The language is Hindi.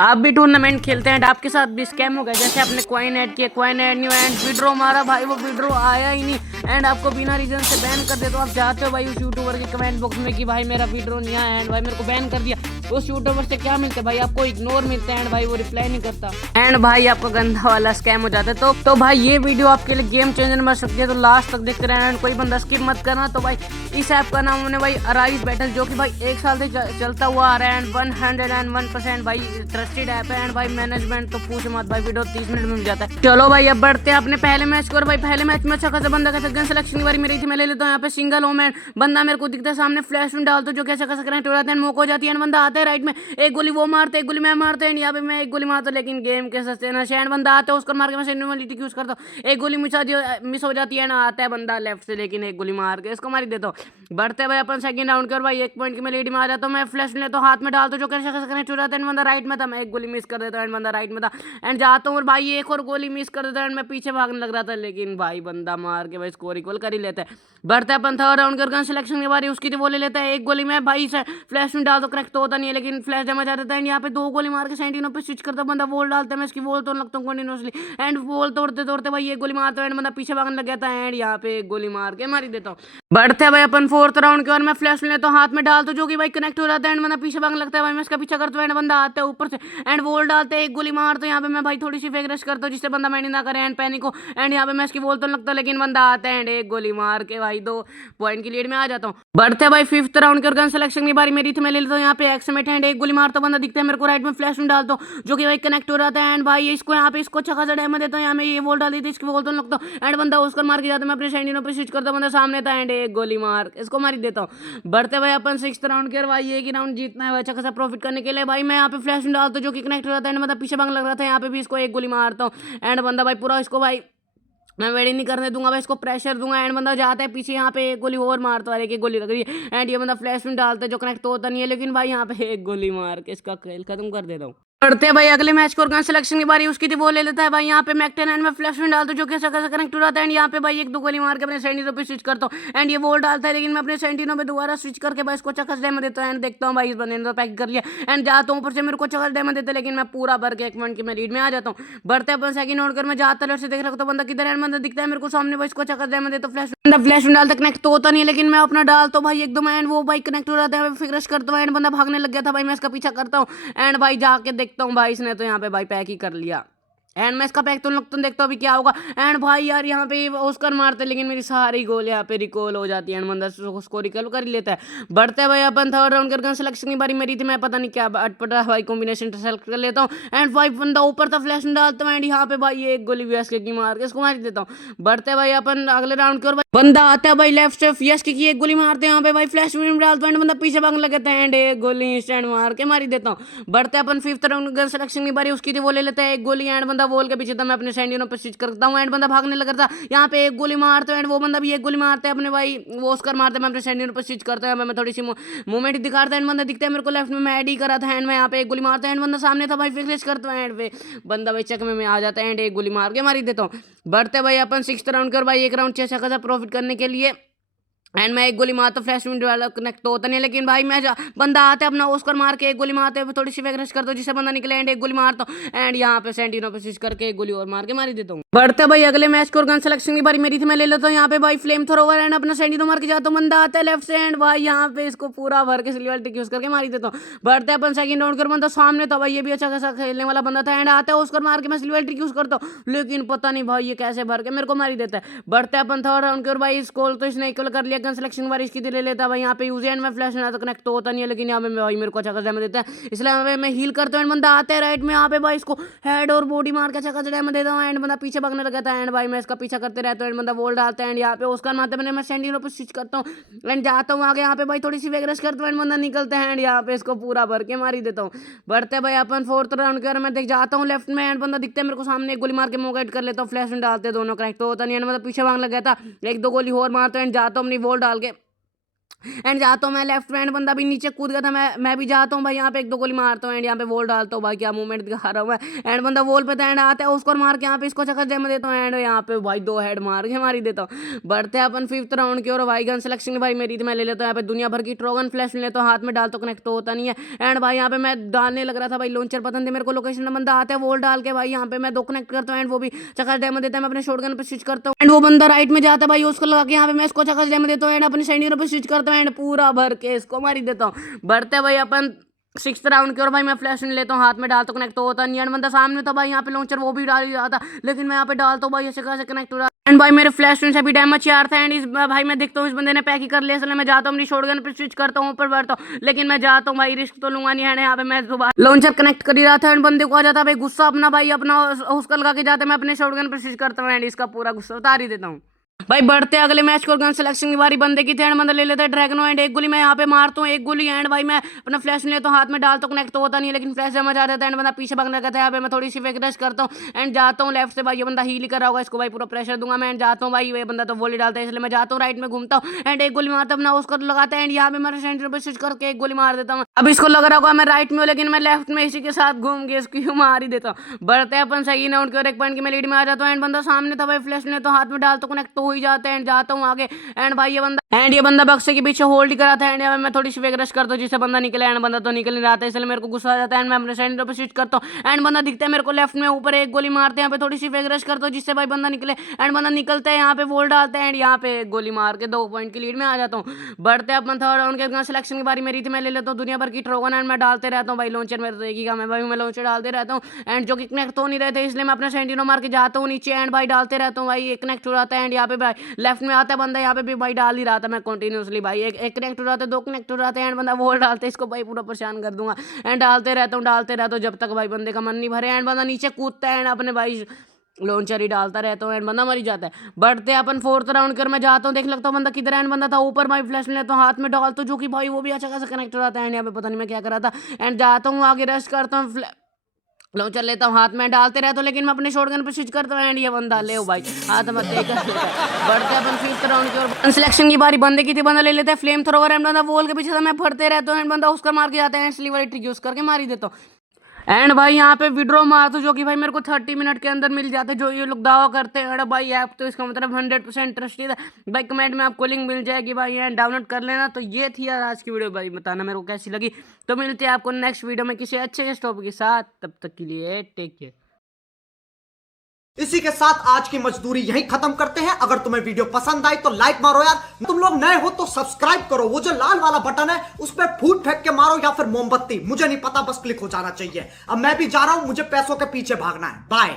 आप भी टूर्नामेंट खेलते हैं, आपके साथ भी स्कैम हो गया। जैसे आपने कॉइन ऐड किया, coin add new and withdraw मारा, भाई वो विड्रॉ आया ही नहीं एंड आपको बिना रीजन से बैन कर दिया। तो आप चाहते हो भाई उस यूट्यूबर के कमेंट बॉक्स में कि भाई मेरा विड्रॉ नहीं आया एंड भाई मेरे को बैन कर दिया। उस यूट्यूबर से क्या मिलता है भाई, आपको इग्नोर मिलता है एंड भाई वो रिप्लाई नहीं करता एंड भाई आपको गंदा वाला स्कैम हो जाता है। तो भाई ये वीडियो आपके लिए गेम चेंजर बन सकती है, तो लास्ट तक देखते रहना एंड कोई बंदा स्किप मत करना। तो भाई इस ऐप का नाम है भाई अराइज बैटल, जो कि भाई 1 साल से चलता हुआ आ रहा है एंड 101% भाई ट्रस्टेड ऐप है एंड भाई मैनेजमेंट तो पूछ मत भाई, वीडियो 30 मिनट में मिल जाता है। चलो भाई अब बढ़ते हैं अपने पहले मैच को। और भाई पहले मैच में अच्छा खासा बंदा कैसे गन सिलेक्शन की बारी मेरी थी, मैं ले लेता हूँ यहाँ पे सिंगल ओमैन। बंदा मेरे को दिखता है सामने, फ्लैश में डालता जो कैसे कैसे कनेक्ट हो जाते हैं, मौका हो जाती है। बंदा आता है राइट में, एक गोली वो मारते, एक गोली मैं मारते हैं, यहाँ पे मैं एक गोली मारता, लेकिन गेम के सस्ते ना शैंड बंदा आता है उसको मार के मैं सेंटिमेंटलिटी यूज करता हूँ, एक गोली मिस हो जाती है ना, आता है बंदा लेफ्ट से लेकिन एक गोली मार के इसको मार देता हूँ। बढ़ते भाई अपन सेकंड राउंड के और भाई 1 पॉइंट की मैं लीड में आ जाता हूँ। मैं फ्लैश लेता हूँ, हाथ में डालता हूँ जो कैसे कैसे कनेक्ट हो जाता है। बंदा राइट में था, मैं एक गोली मिस कर देता हूँ एंड बंदा राइट में था एंड जाता हूँ और भाई एक और गोली मिस कर देता है एंड मैं पीछे भागने लग रहा था, लेकिन भाई बंदा मार के भाई स्कोर इक्वल कर ही लेता है। बढ़ते अपन थर्ड राउंड कर गन सिलेक्शन के बारे उसकी वो ले लेता है, एक गोली में भाई से फ्लैश में डाल तो करेक्ट तो होता नहीं है, लेकिन फ्लैश डैमेज आ जाता है। यहाँ पे 2 गोली मार के सेंटिनो पे स्विच करता बंदा, वॉल डालता है, मैं इसकी वॉल तोड़ने लगता हूँ कंटिन्यूसली एंड वॉल तोड़ते तोड़ते भाई एक गोली मारता है एंड बंदा पीछे भागने लग जाता है एंड यहाँ पे एक गोली मार के मार ही देता हूँ। बढ़ते भाई अपन फोर्थ राउंड के और मैं फ्लैश लेता हूँ, हाथ में डालता हूँ जो कि भाई कनेक्ट हो जाता है एंड बंदा पीछे भागने लगता है। भाई मैं इसका पीछा करता हूँ एंड बंदा आता है ऊपर से एंड वॉल डालते हैं, एक गोली मारता हूँ। यहाँ पे मैं भाई थोड़ी सी फेक रश करता हूँ जिससे बंदा मैंने ना करे एंड पैनिक को एंड यहाँ पे मैं इसकी वॉल तो लगता है, लेकिन बंदा आता है एंड एक गोली मार के भाई 2 पॉइंट की लीड में आ जाता हूँ। बढ़ते भाई फिफ्थ राउंड के गन सिलेक्शन की बारी मेरी थी, मैं ले लेता हूँ यहाँ पे एक्समेट एंड एक गोली मारता बंदा दिखता है मेरे को राइट में, फ्लैश में डालता हूँ जो कि भाई कनेक्ट हो जाता है एंड भाई इसको यहाँ पे इसको अच्छा खासा डैमेज देता हूँ। यहाँ में ये वॉल डाल देती है, इसकी वॉल तो लगता हूँ एंड बंदा उसको मार के जाता है। मैं अपने सेंटिनो पे स्विच करता हूँ, बंदा सामने था एंड एक गोली मार इसको मार ही देता हूँ। बढ़ते भाई अपन सिक्स्थ राउंड के भाई एक ही राउंड जीतना है अच्छा खासा प्रॉफिट करने के लिए। भाई मैं यहाँ पे फ्लैश में डालता हूँ जो कि कनेक्ट हो जाता है एंड मतलब पीछे भाग लग रहा था, यहाँ पे भी इसको एक गोली मारता हूँ एंड बंदा भाई पूरा इसको भाई मैं वेट नहीं करने दूंगा भाई, इसको प्रेशर दूंगा एंड बंदा जाता है पीछे, यहाँ पे एक गोली और मारता है, एक गोली लग रही है एंड ये बंदा फ्लैश में डालता है जो कनेक्ट तो होता नहीं है, लेकिन भाई यहाँ पे एक गोली मार के इसका खेल खत्म कर देता हूँ। करते हैं भाई अगले मैच को और सिलेक्शन की बारी उसकी थी, वो ले लेता है भाई यहाँ पे मैकटेन एंड मैं फ्लैश में डालता हूँ जो कैसे कैसे कनेक्ट हो जाता है एंड यहाँ पे भाई 1-2 गोली मार के अपने सेंटिनो पे स्विच करता हूँ एंड ये वॉल डालता है, लेकिन मैं अपने सेंटिनो पे दोबारा स्विच करके भाई इसको चक्कर डैमेज देता हूँ एंड देखता हूँ भाई इस बंदे ने तो पैक कर लिया एंड जाता हूँ ऊपर से मेरे को चक्कर डैमेज देता है, लेकिन मैं पूरा भर के 1 पॉइंट की मैं लीड में आ जाता हूँ। बढ़ते अपन सेकंड राउंड कर मैं जाता लेफ्ट से देख रहा हूँ तो बंदा किधर है, बंदा दिखता है मेरे को सामने भाई इसको चक्कर डैमेज देता हूँ, फ्लैश में डालता कनेक्ट तो होता नहीं है, लेकिन मैं अपना डालता हूँ भाई एकदम एंड वो भाई कनेक्ट हो जाता है, फिर रश करता हूँ एंड बंदा भागने लग गया था। भाई मैं इसका पीछा करता हूँ एंड भाई जाके देखता हूँ भाई इसने तो यहाँ पे भाई पैक ही कर लिया एंड मैं इसका पैक तो देखता हूँ अभी क्या होगा एंड भाई यार यहाँ पे ऑस्कर मारते लेकिन मेरी सारी गोल यहाँ पे रिकॉल हो जाती है एंड बंदा उसको रिकॉल कर ही लेता है। बढ़ते भाई अपन थर्ड राउंड कर सिलेक्शन की बारी मेरी थी, मैं पता नहीं क्या अटपटा भाई कॉम्बिनेशन सेलेक्ट कर लेता हूँ एंड भाई बंदा ऊपर था, फ्लैश में डालता हूँ एंड यहाँ पे भाई एक गोली वीएसके की मार के इसको मार देता हूँ। बढ़ते भाई अपन अगले राउंड की और बंदा आता है भाई लेफ्ट से वीएसके की एक गोली मारते हैं, यहाँ पे भाई फ्लैश में डालता हूँ एंड बंदा पीछे भागने लगता है एंड एक गोली इंस्टेंट मार के मार ही देता हूँ। बढ़ते अपन फिफ्थ राउंड गन सिलेक्शन की बारी उसकी थी, वो ले लेता है एक गोली एंड बंदा वॉल के पीछे था, मैं अपने सेंटिनो पे स्विच करता हूँ एंड बंदा भागने लगा था, यहाँ पे एक गोली मारते हैं एंड वो बंदा भी एक गोली मारता है अपने भाई वो ऑस्कर मारते हैं, मैं अपने सेंटिनो पे स्विच करता हूँ, मैं थोड़ी सी मूवमेंट दिखाता है एंड बंदा दिखता है मेरे को लेफ्ट में, मैं एड ही करा था एंड मैं यहाँ पे एक गोली मारता है एंड बंदा सामने था भाई फिक्स करता है एंड बंदा भाई चकमे में आ जाता है एंड एक गोली मार के मार ही देता हूँ। बढ़ते भाई अपन सिक्स्थ राउंड कर भाई एक राउंड अच्छा खासा प्रॉफिट करने के लिए एंड मैं एक गोली मारता फ्लैश में डेवलप कनेक्ट तो होता नहीं, लेकिन भाई मैं बंदा आता है अपना ऑस्कर मार के एक गोली मारते हैं, थोड़ी सी वेगरश करता हूँ जिससे बंदा निकले एंड एक गोली मारता हूँ एंड यहाँ पे सेंटिनो पे स्विच करके एक गोली और मार के मारी देता हूँ। बढ़ते भाई अगले मैच को गन सिलेक्शन की बारी मेरी थी, मैं ले लेता हूँ यहाँ पे भाई फ्लेम थ्रोवर एंड अपना सेंटिनो मार के जाता हूँ, बंदा आता है लेफ्ट से एंड भाई यहाँ पे इसको पूरा भर के सिल्वर टिक यूज करके मारी देता हूँ। बढ़ते अपन सेकंड राउंड कर बंदा सामने था भाई, ये भी अच्छा खासा खेलने वाला बंदा था एंड आता है ऑस्कर मार के मैं सिल्वर टिक यूज करता हूँ, लेकिन पता नहीं भाई ये कैसे भर के मेरे को मारी देता है। बढ़ते अपन थर्ड राउंड के और भाई स्कोर तो इसने इक्वल कर लिया, गन सिलेक्शन की बारी इसकी ले लेता भाई यहाँ पे यूज एंड में फ्लैश ना तो कनेक्ट तो होता नहीं है, लेकिन यहाँ पे भाई मेरे को अच्छा खासा डैमेज देता है, इसलिए यहाँ पे मैं हील करता हूँ एंड बंदा आता है राइट में, यहाँ पे भाई इसको हेड और बॉडी मार के अच्छा खासा डैमेज देता हूँ एंड बंदा पीछे भागने लगा था एंड भाई मैं इसका पीछा करते रहता हूँ एंड बंदा वॉल डालता है एंड यहाँ पे उसका मारते मैंने मैं सेंटिनो पे स्विच करता हूँ एंड जाता हूँ आगे, यहाँ पे भाई थोड़ी सी वेगरस करता हूँ एंड बंदा निकलता है एंड यहाँ पे इसको पूरा भर के मार ही देता हूँ। बढ़ते भाई अपन फोर्थ राउंड के मैं देख जाता हूँ लेफ्ट में एंड बंदा दिखता है मेरे को सामने, एक गोली मार के मोगेट कर लेता हूँ, फ्लैश में डालते दोनों कनेक्ट तो होता नहीं है, मतलब पीछे भागने लगा था, 1-2 गोली और मारता हूँ एंड जाता हूँ अपनी वॉल डाल के एंड जाता हूँ मैं लेफ्ट में, एंड बंदा भी नीचे कूद गया था, मैं भी जाता हूँ भाई यहाँ पे एक दो गोली मारता हूँ एंड यहाँ पे वॉल डालता हूँ। भाई क्या मूवमेंट दिखा रहा हूँ मैं। एंड बंदा वॉल पे था एंड आता है उसको मार के यहाँ पे इसको चक्कर जम देता हूँ एंड यहाँ पे भाई 2 हेड मार के मारी देता हूँ। बढ़ते हैं अपन 5th राउंड की और भाई गन सिलेक्शन भाई मेरी थी, मैं ले लेता हूँ यहाँ पे दुनिया भर की ट्रोगन फ्लैश ले लेता हूँ, हाथ में डाल तो कनेक्ट तो होता नहीं है। एंड भाई यहाँ पे मैं डालने लग रहा था भाई लॉन्चर पसंद है मेरे को, लोकेशन में बंदा आता है वॉल डाल के भाई यहाँ पे मैं 2 कनेक्ट करता हूँ एंड वो भी चक्कर डेमो देता है। मैं अपने शॉटगन पे स्विच करता हूँ एंड वो बंदा राइट में जाता है भाई, उसको लगा के यहाँ पे मैं इसको चक्कर डेमो देता हूँ एंड अपने सेंडियो पे स्विच करता हूँ एंड पूरा भर के इसको मारी देता हूँ। बढ़ते हैं भाई अपन 6th राउंड की और भाई मैं फ्लैश नहीं लेता हूँ, हाथ में डालता हूँ कनेक्ट तो होता नहीं है। बंदा सामने था भाई यहाँ पे लॉन्चर वो भी डाल ही रहा था, लेकिन मैं यहाँ पे डालता हूँ भाई ऐसे कैसे कनेक्ट हो रहा है। एंड भाई मेरे फ्लैश से भी डैमेज 4 था एंड इस भाई मैं देखता हूँ इस बंदे ने पैक ही कर लिया, इसलिए मैं जाता हूँ अपनी शॉटगन पे स्विच करता हूँ ऊपर बढ़ता हूँ, लेकिन मैं जाता हूँ भाई रिस्क तो लूंगा नहीं है। यहाँ पे मैं दोबारा लॉन्चर कनेक्ट कर ही रहा था एंड बंदे को आ जाता भाई गुस्सा अपना, भाई अपना उसका लगा के जाता, मैं अपने शॉटगन पे स्विच करता हूँ एंड इसका पूरा गुस्सा उतार ही देता हूँ। भाई बढ़ते अगले मैच को, गन सिलेक्शन की बारी बंदे की थी एंड बंदा ले लेता है ड्रैगनो एंड एक गोली मैं यहाँ पे मारता हूँ, एक गोली एंड भाई मैं अपना फ्लैश लेता हूँ, हाथ में डालता हूँ कनेक्ट तो होता नहीं है, लेकिन फ्लैश डैमेज आ जाता है एंड बंदा पीछे भागने लगता है। यहाँ पे मैं थोड़ी सी फेक रश करता हूँ एंड जाता हूँ लेफ्ट से, भाई ये बंदा हील कर रहा होगा, इसको भाई पूरा प्रेशर दूंगा मैं एंड जाता हूँ भाई ये बंदा तो वॉली डालता है, इसलिए मैं जाता हूँ राइट में घूमता हूँ एंड एक गोली मारता हूँ अपना उसको लगाता है एंड यहाँ पे मेरे सेंटर पे स्विच करके एक गोली मार देता हूँ। अब इसको लग रहा होगा मैं राइट में हूँ, लेकिन मैं लेफ्ट में इसी के साथ घूम के इसको मार ही देता हूँ। बढ़ते हैं अपन सही राउंड के और 1 पॉइंट की मैं लीड में आ जाता हूँ एंड बंदा सामने था भाई फ्लैश ने तो हाथ में डालता हूँ कनेक्ट तो हो ही जाता है एंड जाता हूँ आगे एंड भाई ये बंदा बक्से के पीछे होल्ड करा था एंड मैं थोड़ी सी वेग रश करता हूँ जिससे बंदा निकले एंड बंदा तो निकल नहीं रहा था, इसलिए मेरे को गुस्सा आ जाता है एंड मैं अपने सेंटर पे स्विच करता हूँ एंड बंदा दिखता है मेरे को लेफ्ट में ऊपर, एक गोली मारते हैं यहाँ पे थोड़ी सी वेग रश करता हूँ जिससे भाई बंदा निकले एंड बंदा निकलता है यहाँ पे वोल डालते हैं एंड यहाँ पे एक गोली मार के 2 पॉइंट की लीड में आ जाता हूँ। बढ़ते हैं अपन 3rd राउंड के सिलेक्शन की बारी मेरी थी, मैं ले लेता हूँ दुनिया भर की ट्रोगन एंड मैं डालते रहता हूँ भाई लॉन्चर मेरे तो एक ही काम है भाई, मैं लॉन्चर डालते रहता हूँ एंड जो कि कनेक्ट हो नहीं रहे थे, इसलिए मैं अपना सेंटिनो मार के जाता हूँ नीचे एंड भाई डालते रहता हूँ भाई एक कनेक्ट हो जाता है एंड यहाँ पे भाई लेफ्ट में आता है बंदा, यहाँ पे भी भाई डाल ही रहा था मैं कंटिन्यूसली भाई एक कनेक्ट हो जाता है 2 कनेक्ट हो जाते हैं एंड बंदा वॉल डालते हैं, इसको भाई पूरा परेशान कर दूंगा एंड डालते रहता हूँ जब तक भाई बंदे का मन नहीं भरे एंड बंदा नीचे कूदता है एंड अपने भाई लॉन्चर ही डालता रहता हूँ एंड बंदा मर जाता है। बढ़ते अपन 4th राउंड कर मैं जाता हूँ, देख लगता हूँ बंदा किधर एंड बंदा था ऊपर, भाई फ्लैश लेता हूँ हाथ में डालता हूँ जो कि भाई वो भी अच्छा खासा कनेक्ट हो जाता है एंड यहाँ पे पता नहीं मैं क्या कर रहा था एंड जाता हूँ आगे रश करता हूँ लॉन्चर लेता हूँ हाथ में डालते रहता हूँ, लेकिन मैं अपने शॉटगन पे स्विच करता हूँ एंड ये बंदा ले भाई हाथ मत देकर बढ़ते अपन 5th राउंड की और सिलेक्शन की बारी बंदे की थी, बंदा ले लेता है फ्लेम थ्रोवर एंड बंदा वॉल के पीछे से मैं फटते रहता हूँ एंड बंदा उसका मार के जाता है एंड स्लीवर ट्रिक यूज करके मार ही देता हूँ एंड भाई यहाँ पे विड्रॉ मार दो जो कि भाई मेरे को 30 मिनट के अंदर मिल जाते हैं, जो ये लोग दावा करते हैं। भाई ऐप तो इसका मतलब 100% ट्रस्टेड है भाई, कमेंट में आपको लिंक मिल जाएगी भाई एंड डाउनलोड कर लेना। तो ये थी यार आज की वीडियो, भाई बताना मेरे को कैसी लगी। तो मिलते हैं आपको नेक्स्ट वीडियो में किसी अच्छे टॉपिक के साथ, तब तक के लिए टेक केयर। इसी के साथ आज की मजदूरी यहीं खत्म करते हैं। अगर तुम्हें वीडियो पसंद आई तो लाइक मारो यार, तुम लोग नए हो तो सब्सक्राइब करो, वो जो लाल वाला बटन है उस पर फूट फेंक के मारो या फिर मोमबत्ती, मुझे नहीं पता, बस क्लिक हो जाना चाहिए। अब मैं भी जा रहा हूं, मुझे पैसों के पीछे भागना है। बाय।